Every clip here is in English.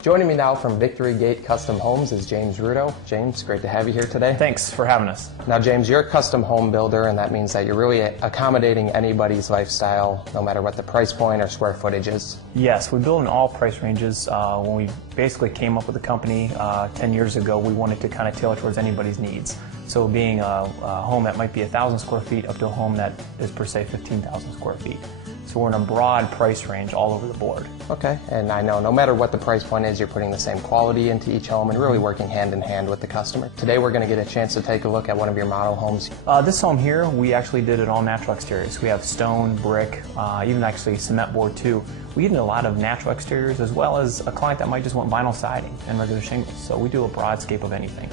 Joining me now from VictoryGate Custom Homes is James Rudo. James, great to have you here today. Thanks for having us. Now, James, you're a custom home builder, and that means that you're really accommodating anybody's lifestyle, no matter what the price point or square footage is. Yes, we build in all price ranges. When we basically came up with the company 10 years ago, we wanted to kind of tailor towards anybody's needs. So being a home that might be 1,000 square feet up to a home that is per se 15,000 square feet. So we're in a broad price range all over the board. Okay, and I know no matter what the price point is, you're putting the same quality into each home and really working hand in hand with the customer. Today we're going to get a chance to take a look at one of your model homes. This home here, we actually did it all natural exteriors. We have stone, brick, even actually cement board too. We did a lot of natural exteriors, as well as a client that might just want vinyl siding and regular shingles. So we do a broad scape of anything.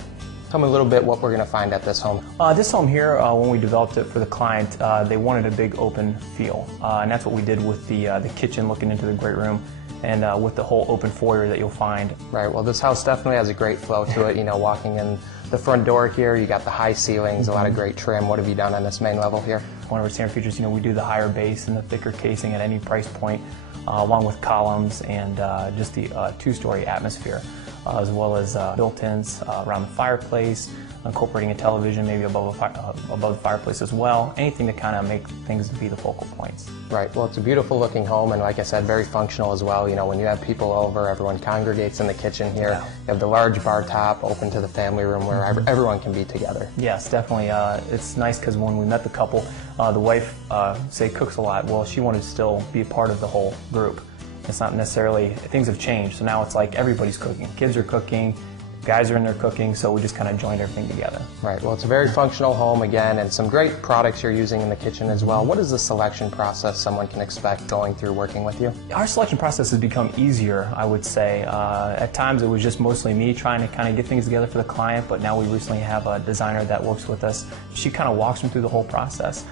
Tell me a little bit what we're going to find at this home. This home here, when we developed it for the client, they wanted a big open feel, and that's what we did with the kitchen looking into the great room, and with the whole open foyer that you'll find. Right, well this house definitely has a great flow to it. You know, walking in the front door here, you got the high ceilings, a lot of great trim. What have you done on this main level here? One of our standard features, we do the higher base and the thicker casing at any price point, along with columns and just the two-story atmosphere. As well as built-ins around the fireplace, incorporating a television maybe above the fireplace as well. Anything to kind of make things be the focal points. Right. Well, it's a beautiful looking home, and like I said, very functional as well. You know, when you have people over, everyone congregates in the kitchen here. Yeah. You have the large bar top open to the family room where everyone can be together. Yes, definitely. It's nice because when we met the couple, the wife, say, cooks a lot. Well, she wanted to still be a part of the whole group. It's not necessarily, things have changed, so now it's like everybody's cooking. Kids are cooking, guys are in there cooking, so we just kind of joined everything together. Right, well it's a very functional home again, and some great products you're using in the kitchen as well. What is the selection process someone can expect going through working with you? Our selection process has become easier, I would say. At times it was just mostly me trying to kind of get things together for the client, but now we recently have a designer that works with us. She kind of walks them through the whole process.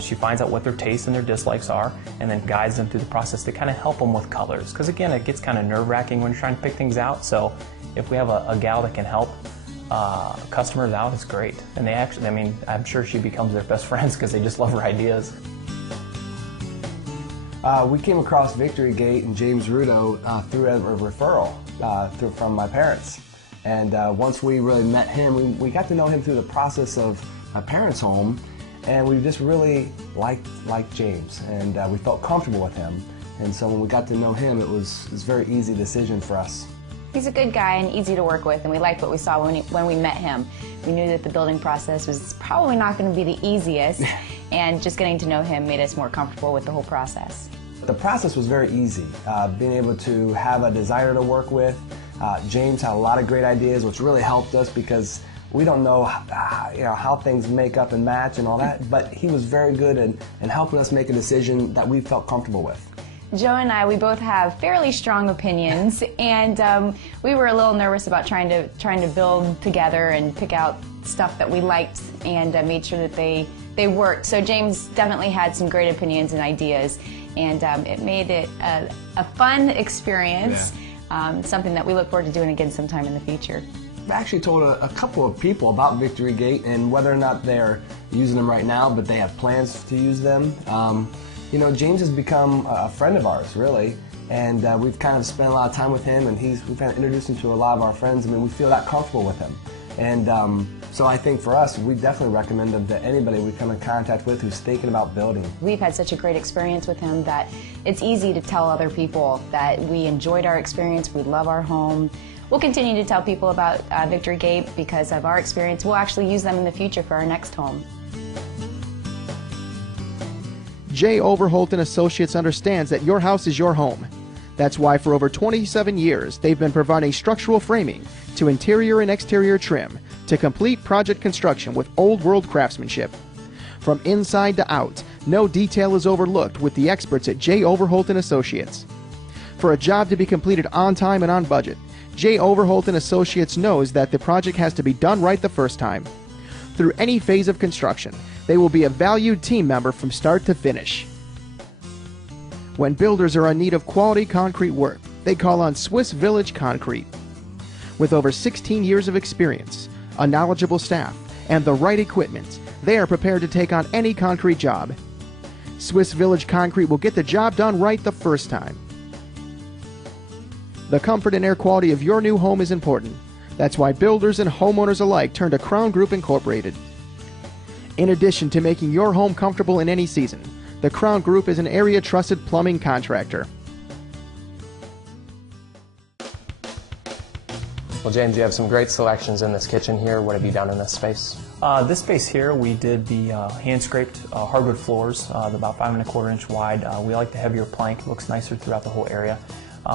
She finds out what their tastes and their dislikes are, and then guides them through the process to kind of help them with colors. Because again, it gets kind of nerve-wracking when you're trying to pick things out. So if we have a gal that can help customers out, it's great. And they actually, I mean, I'm sure she becomes their best friends because they just love her ideas. We came across VictoryGate and James Rudo through a referral from my parents. And once we really met him, we got to know him through the process of my parents' home. And we just really liked James, and we felt comfortable with him. And so when we got to know him, it was a very easy decision for us. He's a good guy and easy to work with, and we liked what we saw when we met him. We knew that the building process was probably not going to be the easiest, and just getting to know him made us more comfortable with the whole process. The process was very easy. Being able to have a designer to work with. James had a lot of great ideas, which really helped us because we don't know how things make up and match and all that, but he was very good in helping us make a decision that we felt comfortable with. Joe and I, we both have fairly strong opinions, and we were a little nervous about trying to build together and pick out stuff that we liked and made sure that they worked. So James definitely had some great opinions and ideas, and it made it a fun experience, something that we look forward to doing again sometime in the future. I actually told a couple of people about VictoryGate and whether or not they're using them right now, but they have plans to use them. You know, James has become a friend of ours, really, and we've kind of spent a lot of time with him, and we've kind of introduced him to a lot of our friends. I mean, we feel that comfortable with him. And so I think for us, we definitely recommend them to anybody we come in contact with who's thinking about building. We've had such a great experience with him that it's easy to tell other people that we enjoyed our experience, we love our home. We'll continue to tell people about VictoryGate because of our experience. We'll actually use them in the future for our next home. J. Overholt and Associates understands that your house is your home. That's why for over 27 years they've been providing structural framing to interior and exterior trim to complete project construction with old world craftsmanship. From inside to out, no detail is overlooked with the experts at J. Overholt and Associates. For a job to be completed on time and on budget, J. Overholt and Associates knows that the project has to be done right the first time. Through any phase of construction, they will be a valued team member from start to finish. When builders are in need of quality concrete work, they call on Swiss Village Concrete. With over 16 years of experience, a knowledgeable staff, and the right equipment, they are prepared to take on any concrete job. Swiss Village Concrete will get the job done right the first time. The comfort and air quality of your new home is important. That's why builders and homeowners alike turn to Crown Group Incorporated. In addition to making your home comfortable in any season, the Crown Group is an area-trusted plumbing contractor. Well, James, you have some great selections in this kitchen here. What have you done in this space? This space here, we did the hand-scraped hardwood floors, about 5¼ inch wide. We like the heavier plank. It looks nicer throughout the whole area.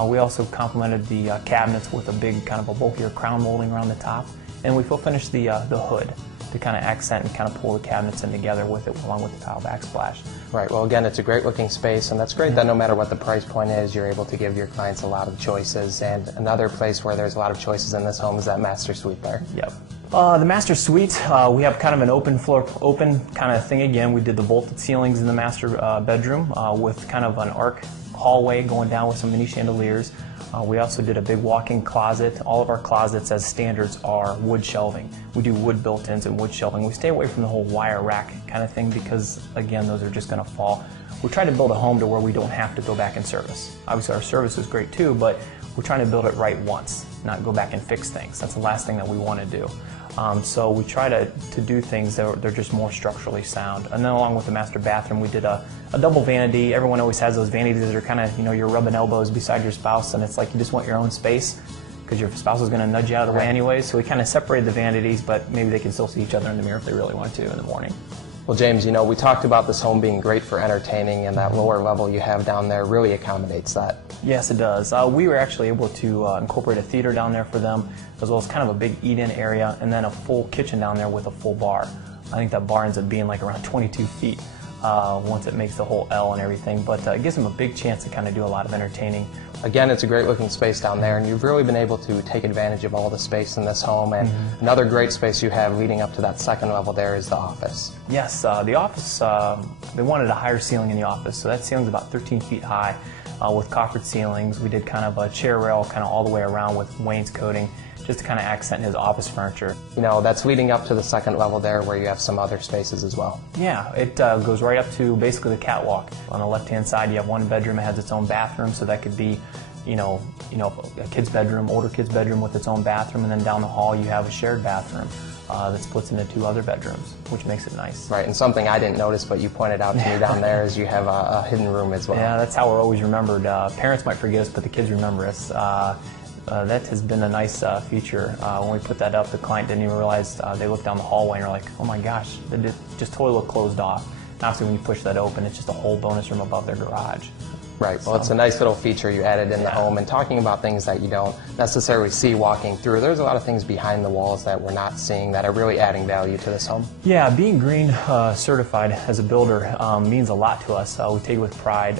We also complemented the cabinets with a big, kind of a bulkier crown molding around the top. And we finished the hood to kind of accent and kind of pull the cabinets in together with it, along with the tile backsplash. Right, well again, it's a great looking space, and that's great that no matter what the price point is, you're able to give your clients a lot of choices. And another place where there's a lot of choices in this home is that master suite there. Yep. The master suite, we have kind of an open kind of thing again. We did the vaulted ceilings in the master bedroom with kind of an arc hallway going down with some mini chandeliers. We also did a big walk-in closet. All of our closets as standards are wood shelving. We do wood built-ins and wood shelving. We stay away from the whole wire rack kind of thing because, again, those are just going to fall. We try to build a home to where we don't have to go back and service. Obviously our service is great too, but we're trying to build it right once, not go back and fix things. That's the last thing that we want to do. So we try to do things that they're just more structurally sound. And then along with the master bathroom, we did a double vanity. Everyone always has those vanities that are kind of, you know, you're rubbing elbows beside your spouse, and it's like you just want your own space because your spouse is going to nudge you out of the way anyway. So we kind of separated the vanities, but maybe they can still see each other in the mirror if they really want to in the morning. Well, James, you know, we talked about this home being great for entertaining, and that lower level you have down there really accommodates that. Yes, it does. We were actually able to incorporate a theater down there for them, as well as kind of a big eat-in area, and then a full kitchen down there with a full bar. I think that bar ends up being like around 22 feet once it makes the whole L and everything, but it gives them a big chance to kind of do a lot of entertaining. Again, it's a great looking space down there, and you've really been able to take advantage of all the space in this home. And another great space you have leading up to that second level there is the office. Yes, the office, they wanted a higher ceiling in the office, so that ceiling's about 13 feet high with coffered ceilings. We did kind of a chair rail kind of all the way around with wainscoting, just to kind of accent his office furniture. You know, that's leading up to the second level there where you have some other spaces as well. Yeah, it goes right up to basically the catwalk. On the left-hand side, you have one bedroom that has its own bathroom, so that could be, you know, a kid's bedroom, older kid's bedroom with its own bathroom, and then down the hall you have a shared bathroom that splits into 2 other bedrooms, which makes it nice. Right, and something I didn't notice but you pointed out to me down there is you have a hidden room as well. Yeah, that's how we're always remembered. Parents might forget us, but the kids remember us. That has been a nice feature. When we put that up, the client didn't even realize. They looked down the hallway and are like, oh my gosh, it just totally looked closed off. And obviously when you push that open, it's just a whole bonus room above their garage. Right, well, it's a nice little feature you added in the home. And talking about things that you don't necessarily see walking through, there's a lot of things behind the walls that we're not seeing that are really adding value to this home. Yeah, being green certified as a builder means a lot to us. We take it with pride.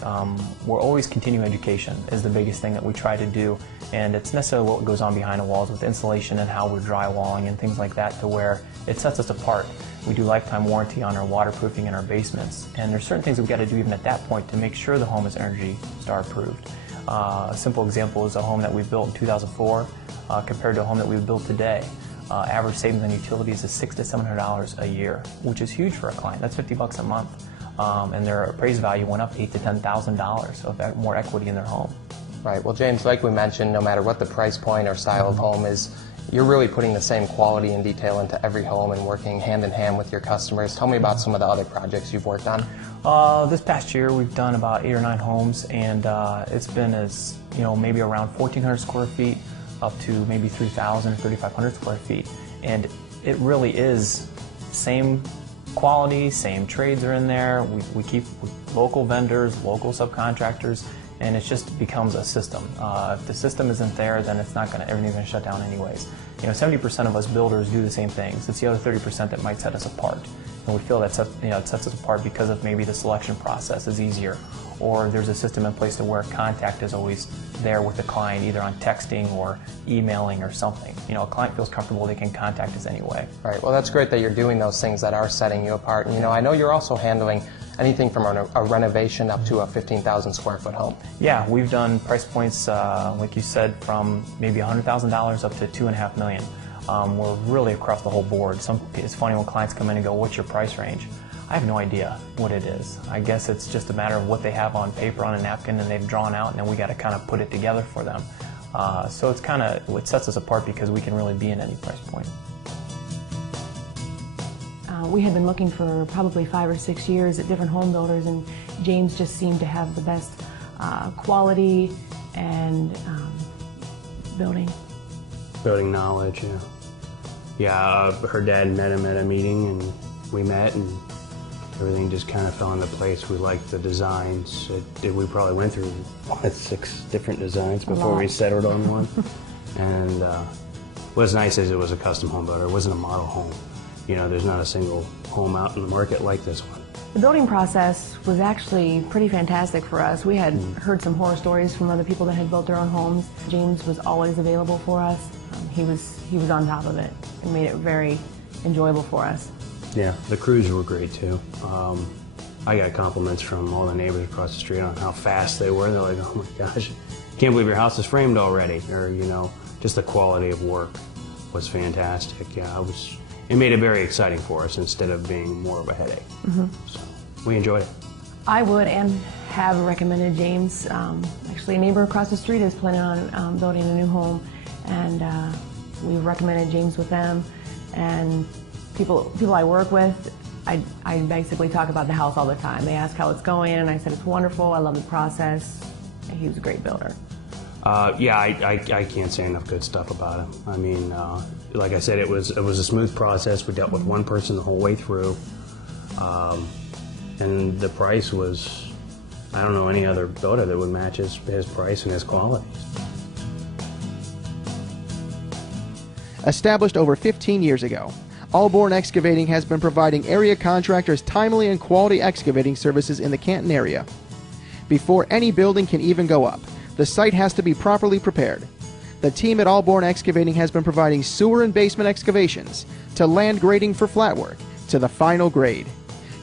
We're always continuing education is the biggest thing that we try to do. And it's necessarily what goes on behind the walls with insulation and how we're drywalling and things like that to where it sets us apart. We do lifetime warranty on our waterproofing in our basements, and there's certain things that we've got to do even at that point to make sure the home is Energy Star approved. A simple example is a home that we built in 2004 compared to a home that we built today. Average savings on utilities is $600 to $700 a year, which is huge for a client. That's $50 a month, and their appraised value went up $8,000 to $10,000 of more equity in their home. Right, well, James, like we mentioned, no matter what the price point or style of home is, you're really putting the same quality and detail into every home and working hand in hand with your customers. Tell me about some of the other projects you've worked on. This past year we've done about 8 or 9 homes, and it's been as, you know, maybe around 1,400 square feet up to maybe 3,000, 3,500 square feet. And it really is same quality, same trades are in there. We keep local vendors, local subcontractors, and it just becomes a system. If the system isn't there, then it's not gonna, everything's gonna shut down anyways. You know, 70% of us builders do the same things. It's the other 30% that might set us apart. And we feel that it sets us apart because of maybe the selection process is easier, or there's a system in place to where contact is always there with the client, either on texting or emailing or something. You know, a client feels comfortable, they can contact us anyway. Right, well, that's great that you're doing those things that are setting you apart. And, you know, I know you're also handling anything from a renovation up to a 15,000 square foot home. Yeah, we've done price points, like you said, from maybe $100,000 up to $2.5 million. We're really across the whole board. It's funny when clients come in and go, what's your price range? I have no idea what it is. I guess it's just a matter of what they have on paper on a napkin and they've drawn out, and then we got to kind of put it together for them. So it's kind of what sets us apart because we can really be in any price point. We had been looking for probably 5 or 6 years at different home builders, and James just seemed to have the best quality and building knowledge. Her dad met him at a meeting, and we met, and everything just kind of fell into place. We liked the designs. We probably went through 6 different designs before we settled on one. And what's nice is it was a custom home builder. It wasn't a model home. There's not a single home out in the market like this one. The building process was actually pretty fantastic for us. We had heard some horror stories from other people that had built their own homes. James was always available for us. He was on top of it and made it very enjoyable for us. Yeah, the crews were great too. I got compliments from all the neighbors across the street on how fast they were. They're like, "Oh my gosh, can't believe your house is framed already." Or just the quality of work was fantastic. It made it very exciting for us instead of being more of a headache. So we enjoyed it. I would and have recommended James. Actually, a neighbor across the street is planning on building a new home, and we recommended James with them. And people I work with, I basically talk about the house all the time. They ask how it's going, and I said it's wonderful. I love the process. And he was a great builder. I can't say enough good stuff about him. I mean, like I said, it was a smooth process. We dealt with one person the whole way through, and the price was, I don't know any other builder that would match his price and his quality. Established over 15 years ago, Allborn Excavating has been providing area contractors timely and quality excavating services in the Canton area. Before any building can even go up, the site has to be properly prepared. The team at Allborn Excavating has been providing sewer and basement excavations, to land grading for flat work, to the final grade.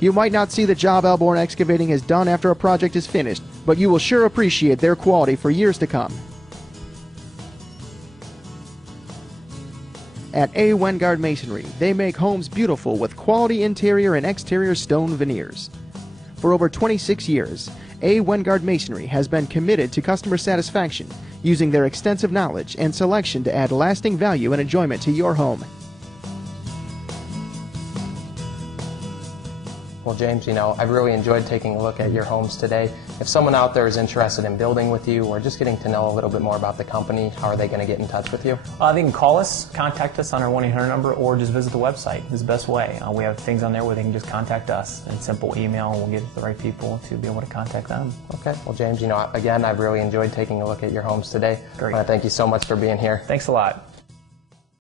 You might not see the job Allborn Excavating has done after a project is finished, but you will sure appreciate their quality for years to come. At A. Wengard Masonry, they make homes beautiful with quality interior and exterior stone veneers. For over 26 years, A. Wengard Masonry has been committed to customer satisfaction, using their extensive knowledge and selection to add lasting value and enjoyment to your home. Well, James, I've really enjoyed taking a look at your homes today. If someone out there is interested in building with you or just getting to know a little bit more about the company, how are they going to get in touch with you? They can call us, contact us on our 1-800 number, or just visit the website. It's the best way. We have things on there where they can just contact us, and simple email, and we'll get the right people to be able to contact them. Okay. Well, James, again, I've really enjoyed taking a look at your homes today. Great. I want to thank you so much for being here. Thanks a lot.